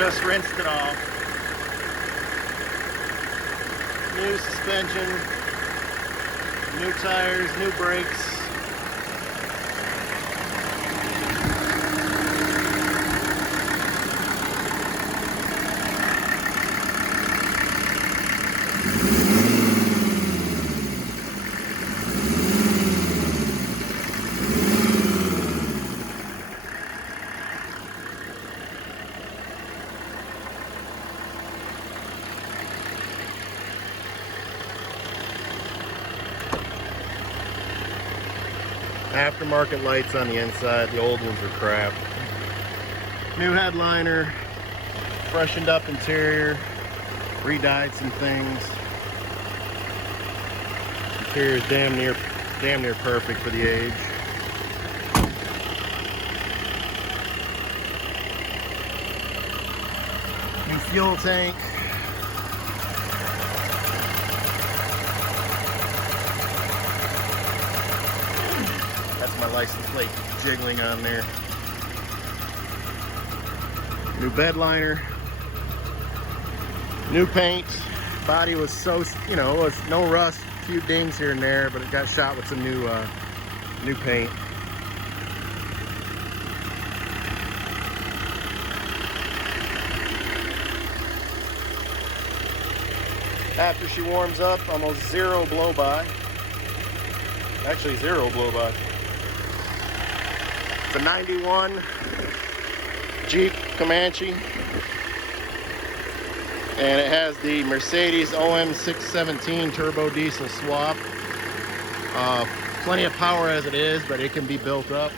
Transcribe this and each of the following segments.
Just rinsed it off. New suspension, new tires, new brakes. Aftermarket lights on the inside, the old ones are crap. New headliner, freshened up interior, re-dyed some things. Interior is damn near perfect for the age. New fuel tank. That's my license plate jiggling on there. New bed liner. New paint. Body was so, you know, it was no rust, a few dings here and there, but it got shot with some new paint. After she warms up, almost zero blow-by. Actually, zero blow-by. It's a 91 Jeep Comanche. And it has the Mercedes OM617 turbo diesel swap. Plenty of power as it is, but it can be built up.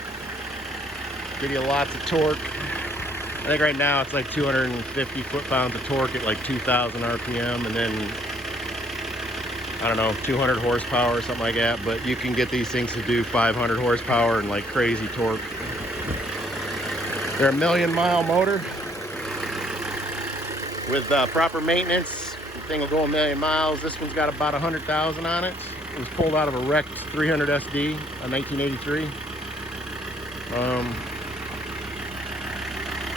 Give you lots of torque. I think right now it's like 250 foot-pounds of torque at like 2,000 RPM, and then I don't know, 200 horsepower or something like that. But you can get these things to do 500 horsepower and like crazy torque. They're a 1,000,000-mile motor. With proper maintenance, the thing will go 1,000,000 miles. This one's got about 100,000 on it. It was pulled out of a wrecked 300 SD, a 1983.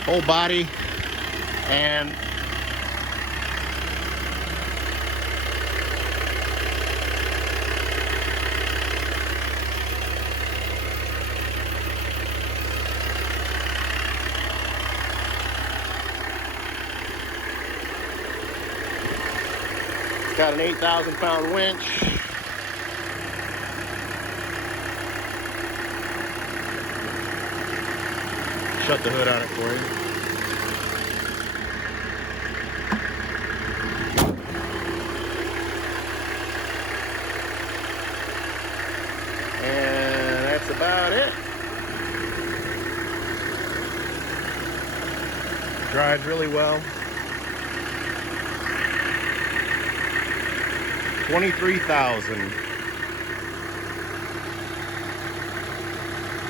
Whole body, and it's got an 8,000-pound winch. Shut the hood on it for you. And that's about it. Drives really well. 23,000.